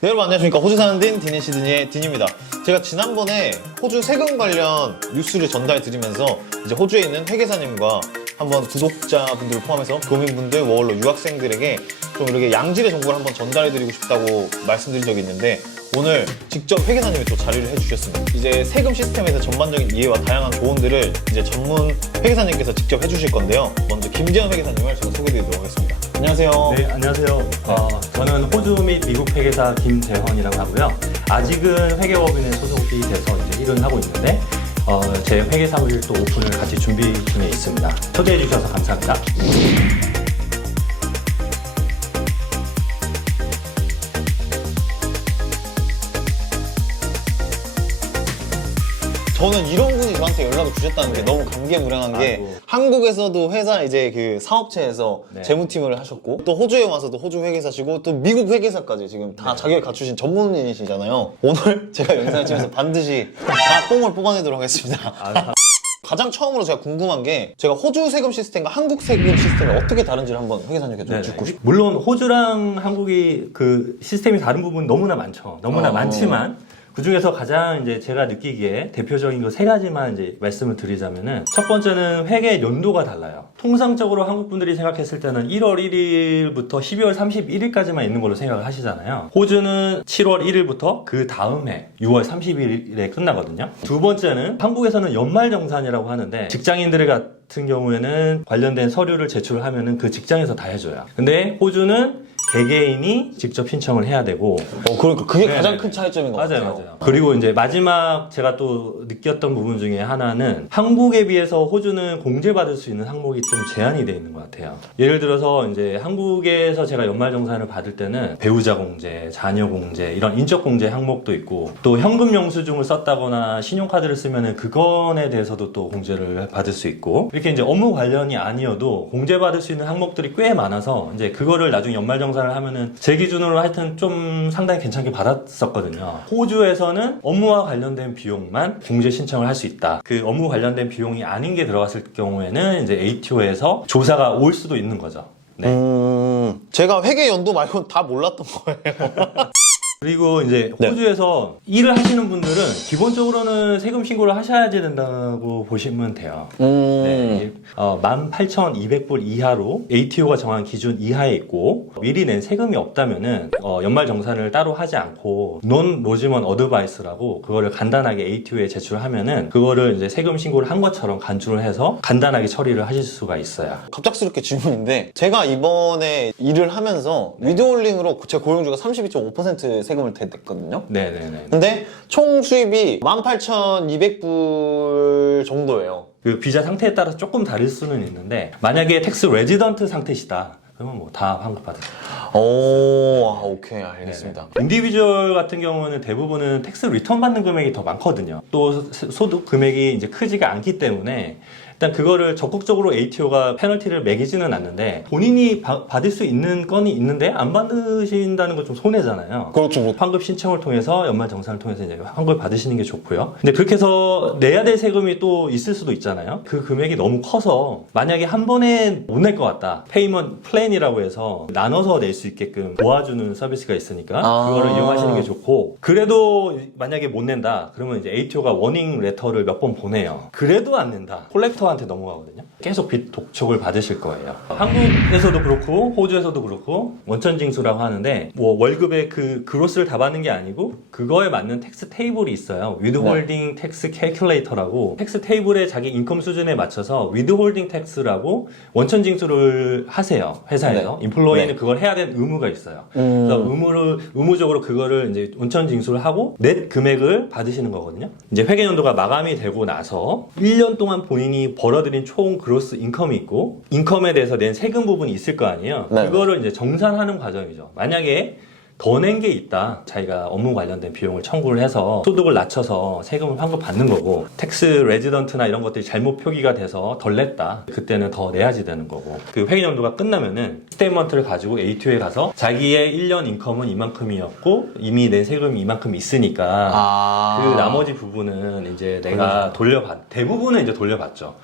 네, 여러분 안녕하십니까. 호주 사는 딘 시드니의 딘입니다. 제가 지난번에 호주 세금 관련 뉴스를 전달 드리면서 이제 호주에 있는 회계사님과 한번 구독자분들을 포함해서 교민분들, 워홀로 유학생들에게 좀 이렇게 양질의 정보를 한번 전달해드리고 싶다고 말씀드린 적이 있는데 오늘 직접 회계사님이 또 자리를 해주셨습니다. 이제 세금 시스템에서 전반적인 이해와 다양한 조언들을 이제 전문 회계사님께서 직접 해주실 건데요. 먼저 김재현 회계사님을 제가 소개해드리도록 하겠습니다. 안녕하세요. 네, 안녕하세요. 저는 호주 및 미국 회계사 김재헌이라고 하고요. 아직은 회계법인에 소속이 돼서 이제 일을 하고 있는데 제 회계 사무실 또 오픈을 같이 준비 중에 있습니다. 초대해 주셔서 감사합니다. 저는 이런 분이 저한테 연락을 주셨다는 게 너무 감개무량한 게 아이고. 한국에서도 회사 이제 그 사업체에서 네. 재무팀을 하셨고 또 호주에 와서도 호주 회계사시고 또 미국 회계사까지 지금 다 자격을 갖추신 전문인이시잖아요. 오늘 제가 영상을 찍으면서 반드시 다 뽕을 뽑아내도록 하겠습니다. 가장 처음으로 제가 궁금한 게 제가 호주 세금 시스템과 한국 세금 시스템이 어떻게 다른지를 한번 회계사님께 좀 듣고 싶어요. 물론 호주랑 한국이 그 시스템이 다른 부분 너무나 많죠. 너무나 많지만 그 중에서 가장 이제 제가 느끼기에 대표적인 거 세 가지만 이제 말씀을 드리자면은 첫 번째는 회계 연도가 달라요. 통상적으로 한국 분들이 생각했을 때는 1월 1일부터 12월 31일까지만 있는 걸로 생각을 하시잖아요. 호주는 7월 1일부터 그 다음 해 6월 30일에 끝나거든요. 두 번째는 한국에서는 연말정산이라고 하는데 직장인들 같은 경우에는 관련된 서류를 제출하면은 그 직장에서 다 해줘요. 근데 호주는 개개인이 직접 신청을 해야 되고 그러니까 그게 네네. 가장 큰 차이점인 것 같아요. 맞아요. 그리고 이제 마지막 제가 또 느꼈던 부분 중에 하나는 한국에 비해서 호주는 공제받을 수 있는 항목이 좀 제한이 돼 있는 것 같아요. 예를 들어서 이제 한국에서 제가 연말정산을 받을 때는 배우자 공제, 자녀 공제 이런 인적 공제 항목도 있고 또 현금 영수증을 썼다거나 신용카드를 쓰면은 그건에 대해서도 또 공제를 받을 수 있고 이렇게 이제 업무 관련이 아니어도 공제받을 수 있는 항목들이 꽤 많아서 이제 그거를 나중에 연말정산을 하면은 제 기준으로 하여튼 좀 상당히 괜찮게 받았었거든요. 호주에서는 업무와 관련된 비용만 공제 신청을 할 수 있다. 그 업무 관련된 비용이 아닌 게 들어갔을 경우에는 이제 ATO에서 조사가 올 수도 있는 거죠. 네. 제가 회계 연도 말고는 다 몰랐던 거예요. 그리고 이제 네. 호주에서 일을 하시는 분들은 기본적으로는 세금 신고를 하셔야 된다고 보시면 돼요. 네, 18,200불 이하로 ATO가 정한 기준 이하에 있고 미리 낸 세금이 없다면은 연말정산을 따로 하지 않고 Non-Lodgement Advice라고 그거를 간단하게 ATO에 제출하면은 그거를 이제 세금 신고를 한 것처럼 간주를 해서 간단하게 처리를 하실 수가 있어요. 갑작스럽게 질문인데 제가 이번에 일을 하면서 위드홀링으로 제 고용주가 32.5% 세금을 냈거든요. 네네네. 근데 총 수입이 18,200불 정도예요. 그 비자 상태에 따라서 조금 다를 수는 있는데 만약에 텍스 레지던트 상태시다. 그러면 뭐 다 환급받으세요. 오케이, 알겠습니다. 인디비주얼 같은 경우는 대부분은 텍스 리턴 받는 금액이 더 많거든요. 또 소득 금액이 이제 크지가 않기 때문에 일단 그거를 적극적으로 ATO가 페널티를 매기지는 않는데 본인이 받을 수 있는 건이 있는데 안 받으신다는 건 좀 손해잖아요. 그렇죠. 환급 신청을 통해서 연말정산을 통해서 이제 환급을 받으시는 게 좋고요. 근데 그렇게 해서 내야 될 세금이 또 있을 수도 있잖아요. 그 금액이 너무 커서 만약에 한 번에 못 낼 것 같다. 페이먼트 플랜이라고 해서 나눠서 낼 수 있게끔 도와주는 서비스가 있으니까 그거를 이용하시는 게 좋고 그래도 만약에 못 낸다. 그러면 이제 ATO가 워닝 레터를 몇 번 보내요. 그래도 안 낸다. 콜렉터한테 넘어가거든요. 계속 빚 독촉을 받으실 거예요. 한국에서도 그렇고 호주에서도 그렇고 원천징수라고 하는데 뭐 월급의 그 그로스를 다 받는 게 아니고 그거에 맞는 텍스 테이블이 있어요. 위드홀딩 텍스 캘큘레이터라고 텍스 테이블에 자기 인컴 수준에 맞춰서 위드홀딩 텍스라고 원천징수를 하세요. 회사에서. 인플로이는 그걸 해야 되는 의무가 있어요. 그래서 의무적으로 그거를 이제 원천징수를 하고 넷 금액을 받으시는 거거든요. 이제 회계연도가 마감이 되고 나서 1년 동안 본인이 벌어들인 총 그로스 인컴이 있고 인컴에 대해서 낸 세금 부분이 있을 거 아니에요. 그거를 이제 정산하는 과정이죠. 만약에 더 낸 게 있다. 자기가 업무 관련된 비용을 청구를 해서 소득을 낮춰서 세금을 환급받는 거고 텍스 레지던트나 이런 것들이 잘못 표기가 돼서 덜 냈다. 그때는 더 내야지 되는 거고 그 회계연도가 끝나면은 스테이트먼트를 가지고 ATO에 가서 자기의 1년 인컴은 이만큼이었고 이미 낸 세금이 이만큼 있으니까 그 나머지 부분은 이제 내가 대부분은 이제 돌려받죠.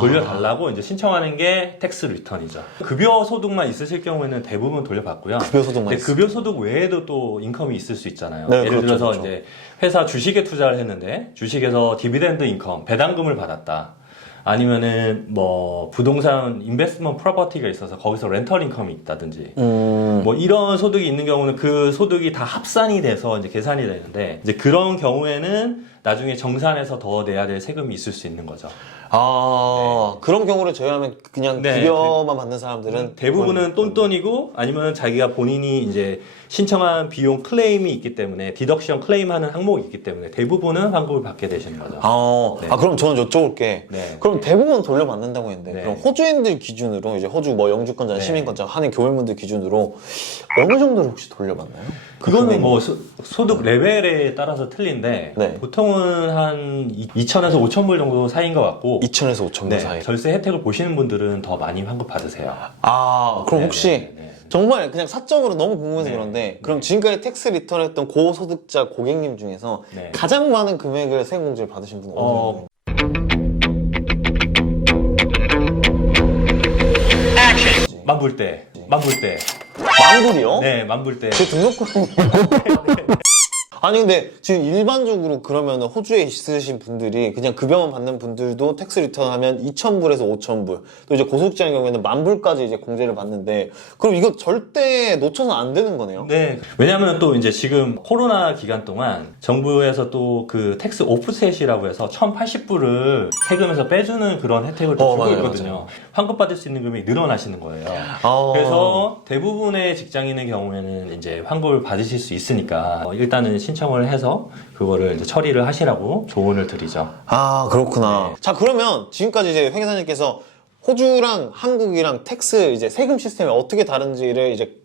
돌려달라고 이제 신청하는 게 텍스 리턴이죠. 급여 소득만 있으실 경우에는 대부분 돌려받고요. 급여 소득만 급여 소득 외에 외에도 또 인컴이 있을 수 있잖아요. 네, 예를 그렇죠, 들어서 그렇죠. 이제 회사 주식에 투자를 했는데 주식에서 디비덴드 인컴, 배당금을 받았다. 아니면은 뭐 부동산 인베스트먼트 프로퍼티가 있어서 거기서 렌털 인컴이 있다든지 뭐 이런 소득이 있는 경우는 그 소득이 다 합산이 돼서 이제 계산이 되는데 이제 그런 경우에는 나중에 정산해서 더 내야 될 세금이 있을 수 있는 거죠. 그런 경우를 제외하면 그냥 네, 급여만 받는 사람들은 대부분은 똔똔이고 아니면 자기가 본인이 이제 신청한 비용 클레임이 있기 때문에 디덕션 클레임하는 항목이 있기 때문에 대부분은 환급을 받게 되시는 거죠. 네. 그럼 저는 여쭤볼 게 네. 그럼 대부분 돌려받는다고 했는데 네. 그럼 호주인들 기준으로 이제 호주 뭐 영주권자, 네. 시민권자 하는 교민분들 기준으로 어느 정도로 혹시 돌려받나요? 그거는 뭐 소득 레벨에 따라서 틀린데 네. 보통은 한 2,000에서 5,000불 정도 사이인 것 같고 2,000에서 5,000불 네, 사이. 절세 혜택을 보시는 분들은 더 많이 환급 받으세요. 그럼 네, 혹시 네, 네. 정말 그냥 사적으로 너무 궁금해서 네. 그런데 그럼 지금까지 텍스 리턴했던 고소득자 고객님 중에서 네. 가장 많은 금액을 세금공제를 받으신 분은 어느 정도? 만불대. 만불이요? 네, 만불대. 제 등록금이 아니 근데 지금 일반적으로 그러면 호주에 있으신 분들이 그냥 급여만 받는 분들도 텍스 리턴하면 2,000불에서 5,000불 또 이제 고소득자의 경우에는 10,000불까지 이제 공제를 받는데 그럼 이거 절대 놓쳐서 안 되는 거네요? 네. 왜냐하면 또 이제 지금 코로나 기간 동안 정부에서 또 그 텍스 오프셋이라고 해서 1,080불을 세금에서 빼주는 그런 혜택을 또 주고 맞아요, 있거든요. 맞아요. 환급 받을 수 있는 금액이 늘어나시는 거예요. 그래서 대부분의 직장인의 경우에는 이제 환급을 받으실 수 있으니까 일단은 신청을 해서 그거를 이제 처리를 하시라고 조언을 드리죠. 그렇구나. 네. 자 그러면 지금까지 이제 회계사님께서 호주랑 한국이랑 텍스 이제 세금 시스템이 어떻게 다른지를 이제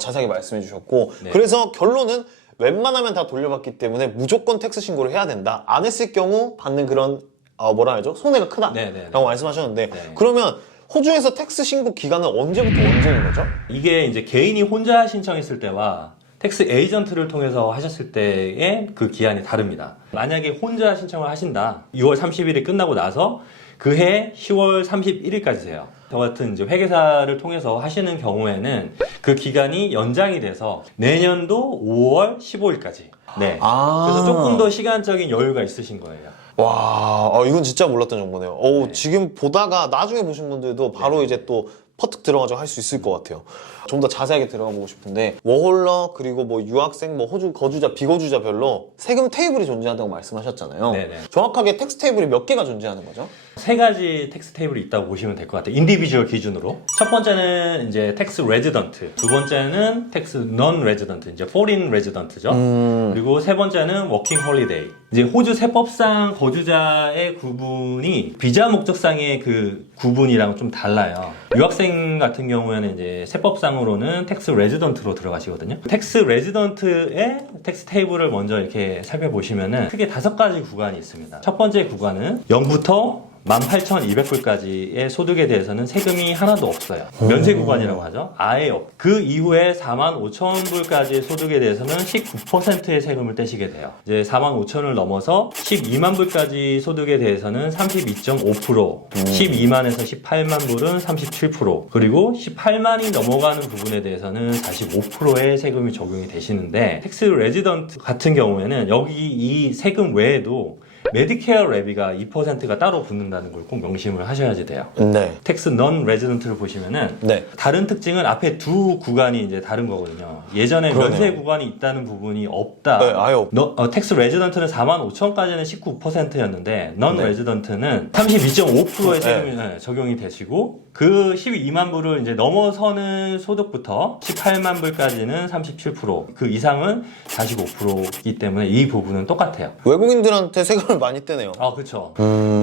자세하게 말씀해 주셨고 네. 그래서 결론은 웬만하면 다 돌려받기 때문에 무조건 텍스 신고를 해야 된다. 안 했을 경우 받는 그런 뭐라 하죠? 손해가 크다. 네, 네, 네. 라고 말씀하셨는데 네. 그러면 호주에서 텍스 신고 기간은 언제부터 언제인 거죠? 이게 이제 개인이 혼자 신청했을 때와 텍스 에이전트를 통해서 하셨을 때의 그 기한이 다릅니다. 만약에 혼자 신청을 하신다. 6월 30일이 끝나고 나서 그해 10월 31일까지세요. 저 같은 이제 회계사를 통해서 하시는 경우에는 그 기간이 연장이 돼서 내년도 5월 15일까지. 네. 그래서 조금 더 시간적인 여유가 있으신 거예요. 와, 이건 진짜 몰랐던 정보네요. 네. 지금 보다가 나중에 보신 분들도 바로 이제 또 퍼뜩 들어가서 할 수 있을 것 같아요. 좀 더 자세하게 들어가 보고 싶은데 워홀러 그리고 뭐 유학생 뭐 호주 거주자 비거주자별로 세금 테이블이 존재한다고 말씀하셨잖아요. 네네. 정확하게 텍스 테이블이 몇 개가 존재하는 거죠? 세 가지 텍스 테이블이 있다고 보시면 될 것 같아요. 인디비주얼 기준으로. 첫 번째는 이제 텍스 레지던트. 두 번째는 텍스 non 레지던트. 이제 foreign 레지던트죠. 그리고 세 번째는 워킹 홀리데이. 이제 호주 세법상 거주자의 구분이 비자 목적상의 그 구분이랑 좀 달라요. 유학생 같은 경우에는 이제 세법상으로는 텍스 레지던트로 들어가시거든요. 텍스 레지던트의 텍스 테이블을 먼저 이렇게 살펴보시면은 크게 5가지 구간이 있습니다. 첫 번째 구간은 0부터 18,200불까지의 소득에 대해서는 세금이 하나도 없어요. 면세 구간이라고 하죠. 아예 없. 그 이후에 45,000불까지의 소득에 대해서는 19%의 세금을 떼시게 돼요. 이제 45,000을 넘어서 12만 불까지 소득에 대해서는 32.5%, 12만에서 18만 불은 37%, 그리고 18만이 넘어가는 부분에 대해서는 45%의 세금이 적용이 되시는데 텍스 레지던트 같은 경우에는 여기 이 세금 외에도 메디케어 레비가 2%가 따로 붙는다는 걸 꼭 명심을 하셔야지 돼요. 네. 텍스 non 레지던트를 보시면은 네. 다른 특징은 앞에 두 구간이 이제 다른 거거든요. 예전에 그러네요. 면세 구간이 있다는 부분이 없다. 네, 아예 없. 텍스 레지던트는 45,000까지는 19%였는데 non 네. 레지던트는 32.5%의 네. 세금이 적용이 되시고 그 12만 불을 이제 넘어서는 소득부터 18만 불까지는 37%, 그 이상은 45%이기 때문에 이 부분은 똑같아요. 외국인들한테 세금을 많이 떼네요. 그렇죠.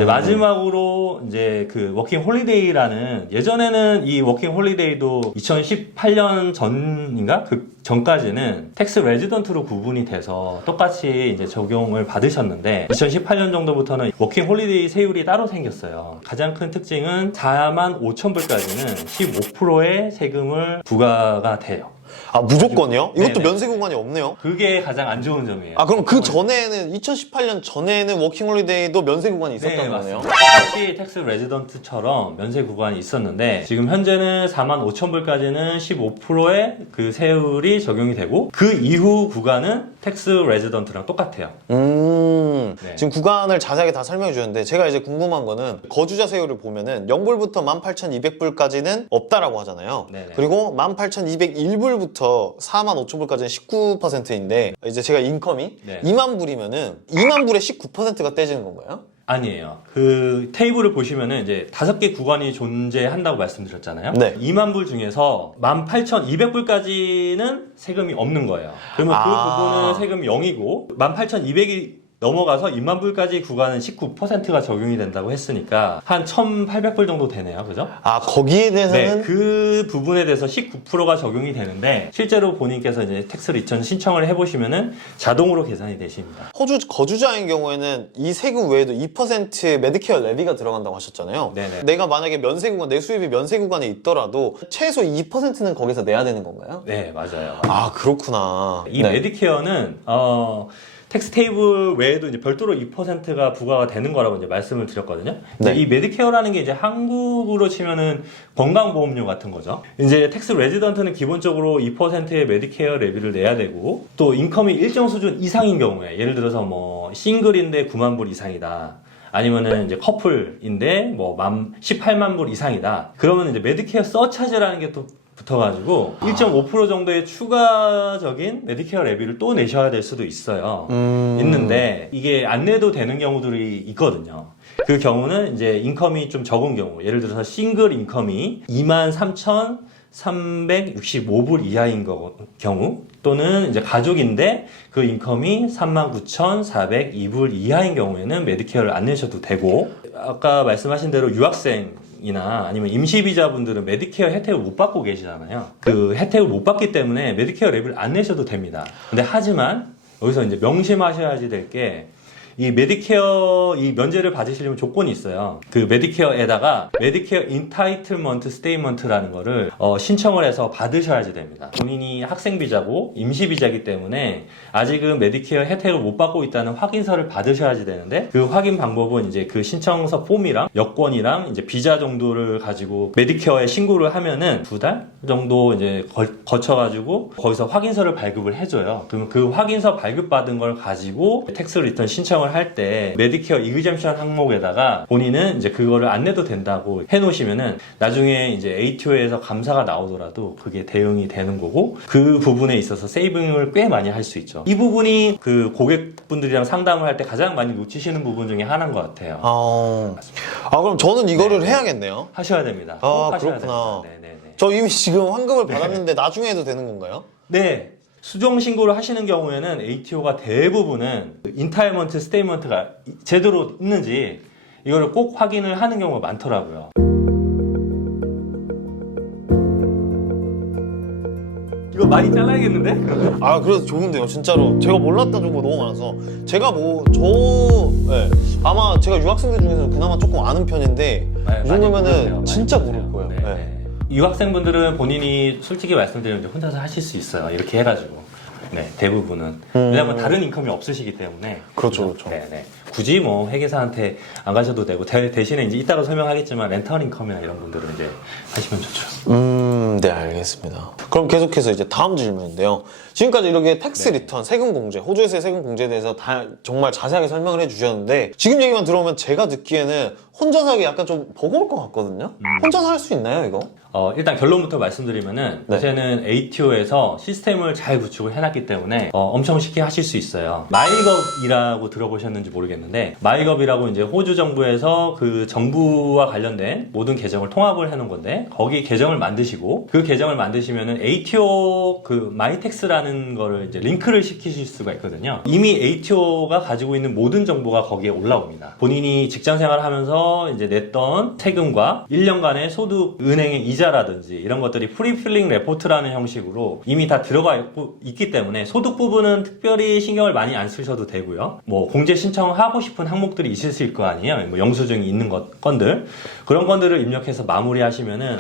마지막으로 이제 그 워킹 홀리데이라는 예전에는 이 워킹 홀리데이도 2018년 전인가 그 전까지는 텍스 레지던트로 구분이 돼서 똑같이 이제 적용을 받으셨는데 2018년 정도부터는 워킹 홀리데이 세율이 따로 생겼어요. 가장 큰 특징은 45,000불까지는 15%의 세금을 부과가 돼요. 아, 무조건이요? 이것도 네네. 면세 구간이 없네요? 그게 가장 안 좋은 점이에요. 아, 그럼 그 전에는, 2018년 전에는 워킹홀리데이도 면세 구간이 있었던 네, 거네요? 맞습니다. 똑같이 텍스 레지던트처럼 면세 구간이 있었는데 지금 현재는 45,000불까지는 15%의 그 세율이 적용이 되고 그 이후 구간은 텍스 레지던트랑 똑같아요. 네. 지금 구간을 자세하게 다 설명해 주셨는데 제가 이제 궁금한 거는 거주자 세율을 보면은 0불부터 18,200불까지는 없다라고 하잖아요. 네네. 그리고 18,201불부터 45,000불까지는 19%인데 이제 제가 인컴이 네. 2만 불이면은 2만 불에 19%가 떼지는 건가요? 아니에요. 그 테이블을 보시면은 이제 5개 구간이 존재한다고 말씀드렸잖아요. 네. 2만 불 중에서 18,200불까지는 세금이 없는 거예요. 그러면 그 아. 부분은 세금이 0이고 18,200이 넘어가서 2만 불까지 구간은 19%가 적용이 된다고 했으니까 한 1,800불 정도 되네요. 그죠? 아, 거기에 대해서는 네, 그 부분에 대해서 19%가 적용이 되는데 실제로 본인께서 이제 텍스 리턴 신청을 해보시면은 자동으로 계산이 되십니다. 호주 거주자인 경우에는 이 세금 외에도 2%의 메디케어 레비가 들어간다고 하셨잖아요. 네네. 내가 만약에 면세 구간, 내 수입이 면세 구간에 있더라도 최소 2%는 거기서 내야 되는 건가요? 네, 맞아요. 아, 그렇구나. 이 네. 메디케어는 텍스 테이블 외에도 이제 별도로 2%가 부과가 되는 거라고 이제 말씀을 드렸거든요. 네. 이 메디케어라는 게 이제 한국으로 치면은 건강보험료 같은 거죠. 이제 텍스 레지던트는 기본적으로 2%의 메디케어 레비를 내야 되고 또 인컴이 일정 수준 이상인 경우에 예를 들어서 뭐 싱글인데 9만 불 이상이다. 아니면은 이제 커플인데 뭐 18만 불 이상이다. 그러면 이제 메디케어 서차지라는 게 또 붙어가지고 1.5% 정도의 추가적인 메디케어 레비를 또 내셔야 될 수도 있어요. 있는데 이게 안 내도 되는 경우들이 있거든요. 그 경우는 이제 인컴이 좀 적은 경우, 예를 들어서 싱글 인컴이 23,365불 이하인 경우 또는 이제 가족인데 그 인컴이 39,402불 이하인 경우에는 메디케어를 안 내셔도 되고 아까 말씀하신 대로 유학생이나 아니면 임시비자분들은 메디케어 혜택을 못 받고 계시잖아요. 그 혜택을 못 받기 때문에 메디케어 레비를 안 내셔도 됩니다. 근데 하지만 여기서 이제 명심하셔야지 될 게 이 메디케어 이 면제를 받으시려면 조건이 있어요. 그 메디케어에다가 메디케어 인타이틀먼트 스테이먼트라는 거를 신청을 해서 받으셔야지 됩니다. 본인이 학생 비자고 임시 비자이기 때문에 아직은 메디케어 혜택을 못 받고 있다는 확인서를 받으셔야지 되는데 그 확인 방법은 이제 그 신청서 폼이랑 여권이랑 이제 비자 정도를 가지고 메디케어에 신고를 하면은 2달 정도 이제 거쳐가지고 거기서 확인서를 발급을 해줘요. 그러면 그 확인서 발급받은 걸 가지고 텍스 리턴 신청을 할 때 메디케어 이그젬션 항목에다가 본인은 이제 그거를 안 내도 된다고 해놓으시면은 나중에 이제 ATO에서 감사가 나오더라도 그게 대응이 되는 거고 그 부분에 있어서 세이빙을 꽤 많이 할 수 있죠. 이 부분이 그 고객분들이랑 상담을 할 때 가장 많이 놓치시는 부분 중에 하나인 것 같아요. 그럼 저는 이거를 네. 해야겠네요. 하셔야 됩니다. 꼭 아, 하셔야 그렇구나. 됩니다. 네네네. 저 이미 지금 환급을 받았는데 나중에 해도 되는 건가요? 네. 수정 신고를 하시는 경우에는 ATO가 대부분은 인타이먼트 스테이먼트가 제대로 있는지 이거를 꼭 확인을 하는 경우가 많더라고요. 이거 많이 잘라야겠는데? 아, 그래도 좋은데요, 진짜로. 제가 몰랐던 정보 너무 많아서. 제가 아마 제가 유학생들 중에서 그나마 조금 아는 편인데, 이 정도면은 진짜 모를 거예요. 네. 유학생분들은 본인이 솔직히 말씀드리면 이제 혼자서 하실 수 있어요. 이렇게 해가지고. 네, 대부분은. 왜냐면 다른 인컴이 없으시기 때문에. 그렇죠, 그렇죠. 네. 굳이 뭐 회계사한테 안 가셔도 되고, 대신에 이제 이따가 설명하겠지만 렌털 인컴이나 이런 분들은 이제 하시면 좋죠. 네, 알겠습니다. 그럼 계속해서 이제 다음 질문인데요. 지금까지 이렇게 텍스 리턴, 세금 공제, 호주에서의 세금 공제에 대해서 다 정말 자세하게 설명을 해주셨는데, 지금 얘기만 들어보면 제가 듣기에는 혼자서 하기 약간 좀 버거울 것 같거든요? 혼자서 할 수 있나요, 이거? 일단 결론부터 말씀드리면은, 네. 요새는 ATO에서 시스템을 잘 구축을 해놨기 때문에, 엄청 쉽게 하실 수 있어요. 마이겁이라고 들어보셨는지 모르겠는데, 마이겁이라고 이제 호주 정부에서 그 정부와 관련된 모든 계정을 통합을 해놓은 건데, 거기 계정을 만드시고, 그 계정을 만드시면은 ATO 그 마이텍스라는 거를 이제 링크를 시키실 수가 있거든요. 이미 ATO가 가지고 있는 모든 정보가 거기에 올라옵니다. 본인이 직장 생활을 하면서 이제 냈던 세금과 1년간의 소득, 은행의 이자 이자라든지 이런 것들이 프리필링 레포트라는 형식으로 이미 다 들어가 있기 때문에 소득 부분은 특별히 신경을 많이 안 쓰셔도 되고요. 뭐 공제 신청하고 싶은 항목들이 있을 거 아니에요. 뭐 영수증이 있는 건들 그런 건들을 입력해서 마무리하시면은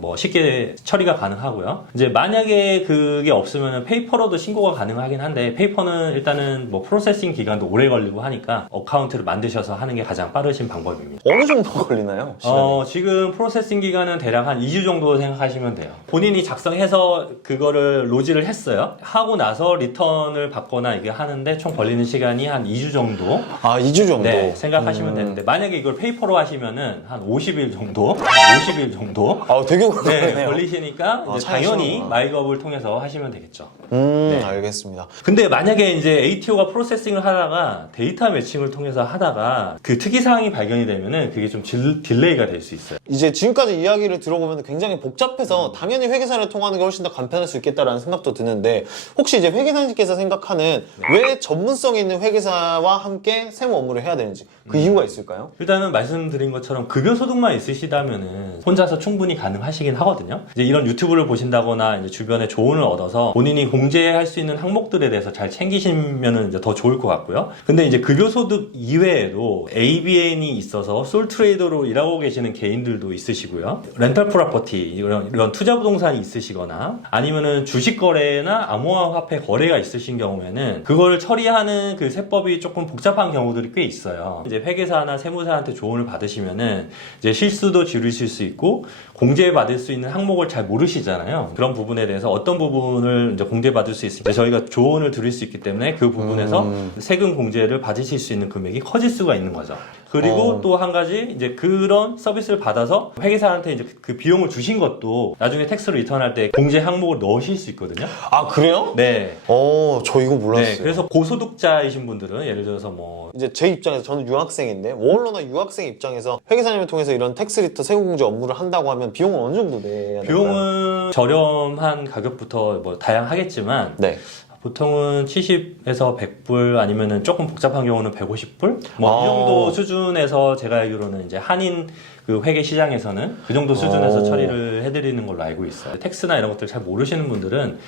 뭐 쉽게 처리가 가능하고요. 이제 만약에 그게 없으면은 페이퍼로도 신고가 가능하긴 한데 페이퍼는 일단은 뭐 프로세싱 기간도 오래 걸리고 하니까 어카운트를 만드셔서 하는 게 가장 빠르신 방법입니다. 어느 정도 걸리나요? 시간이? 지금 프로세싱 기간은 대략 한 2주 정도 생각하시면 돼요. 본인이 작성해서 그거를 로지를 했어요. 하고 나서 리턴을 받거나 이게 하는데 총 걸리는 시간이 한 2주 정도. 아, 2주 정도? 네, 생각하시면 되는데 만약에 이걸 페이퍼로 하시면은 한 50일 정도? 50일 정도? 아, 되게 오래 네, 걸리네요. 걸리시니까 이제 차이 당연히 심하구나. 마이겁을 통해서 하시면 되겠죠. 네. 알겠습니다. 근데 만약에 이제 ATO가 프로세싱을 하다가 데이터 매칭을 통해서 하다가 그 특이사항이 발견이 되면은 그게 좀 딜레이가 될 수 있어요. 이제 지금까지 이야기를 들어보면 굉장히 복잡해서 당연히 회계사를 통하는 게 훨씬 더 간편할 수 있겠다라는 생각도 드는데 혹시 이제 회계사님께서 생각하는 왜 전문성 있는 회계사와 함께 세무 업무를 해야 되는지 그 이유가 있을까요? 일단은 말씀드린 것처럼 급여 소득만 있으시다면은 혼자서 충분히 가능하시긴 하거든요. 이제 이런 유튜브를 보신다거나 이제 주변에 조언을 얻어서 본인이 공제할 수 있는 항목들에 대해서 잘 챙기시면은 이제 더 좋을 것 같고요. 근데 이제 급여 소득 이외에도 ABN이 있어서 솔트레이더로 일하고 계시는 개인들도 있으시고요. 렌탈 프로퍼티 이런 투자 부동산이 있으시거나 아니면은 주식 거래나 암호화폐 거래가 있으신 경우에는 그걸 처리하는 그 세법이 조금 복잡한 경우들이 꽤 있어요. 이제 회계사나 세무사한테 조언을 받으시면은 이제 실수도 줄이실 수 있고 공제받을 수 있는 항목을 잘 모르시잖아요. 그런 부분에 대해서 어떤 부분을 이제 공제받을 수 있을지 저희가 조언을 드릴 수 있기 때문에 그 부분에서 세금 공제를 받으실 수 있는 금액이 커질 수가 있는 거죠. 그리고 또 한 가지 이제 그런 서비스를 받아서 회계사한테 이제 그 비용을 주신 것도 나중에 텍스 리턴할 때 공제 항목을 넣으실 수 있거든요. 아, 그래요? 네. 저 이거 몰랐어요. 네. 그래서 고소득자이신 분들은 예를 들어서 뭐 이제 제 입장에서 저는 유학생인데 워홀러나 유학생 입장에서 회계사님을 통해서 이런 텍스 리턴 세금 공제 업무를 한다고 하면 비용은 어느 정도 내야 될까요? 비용은 저렴한 가격부터 뭐 다양하겠지만 네. 보통은 70에서 100불 아니면은 조금 복잡한 경우는 150불? 뭐 이 아. 정도 수준에서 제가 알기로는 이제 한인 그 회계 시장에서는 그 정도 수준에서 처리를 해드리는 걸로 알고 있어요. 텍스나 이런 것들 잘 모르시는 분들은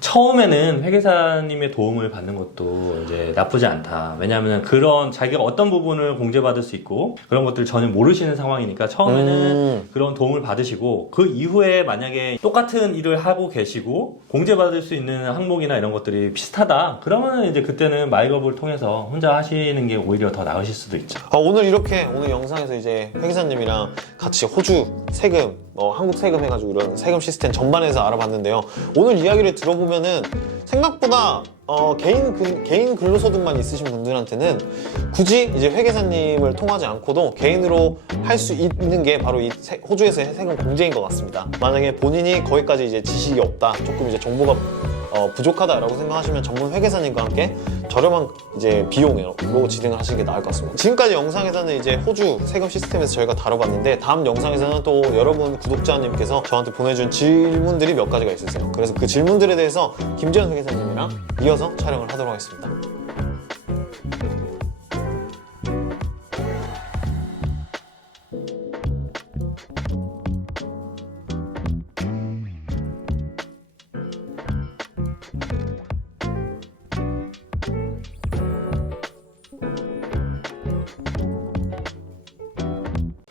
처음에는 회계사님의 도움을 받는 것도 이제 나쁘지 않다. 왜냐하면 그런 자기가 어떤 부분을 공제받을 수 있고 그런 것들 전혀 모르시는 상황이니까 처음에는 그런 도움을 받으시고 그 이후에 만약에 똑같은 일을 하고 계시고 공제받을 수 있는 항목이나 이런 것들이 비슷하다. 그러면 이제 그때는 마이겁을 통해서 혼자 하시는 게 오히려 더 나으실 수도 있죠. 오늘 이렇게 오늘 영상에서 이제 회계사님이랑 같이 호주 세금, 한국 세금 해가지고 이런 세금 시스템 전반에서 알아봤는데요. 오늘 이야기를 들어보면은 생각보다 개인 근로소득만 있으신 분들한테는 굳이 이제 회계사님을 통하지 않고도 개인으로 할 수 있는 게 바로 이 호주에서의 세금 공제인 것 같습니다. 만약에 본인이 거기까지 이제 지식이 없다, 조금 이제 정보가 부족하다라고 생각하시면 전문 회계사님과 함께 저렴한 이제 비용으로 진행을 하시는 게 나을 것 같습니다. 지금까지 영상에서는 이제 호주 세금 시스템에서 저희가 다뤄봤는데 다음 영상에서는 또 여러분 구독자님께서 저한테 보내준 질문들이 몇 가지가 있으세요. 그래서 그 질문들에 대해서 김재현 회계사님이랑 이어서 촬영을 하도록 하겠습니다.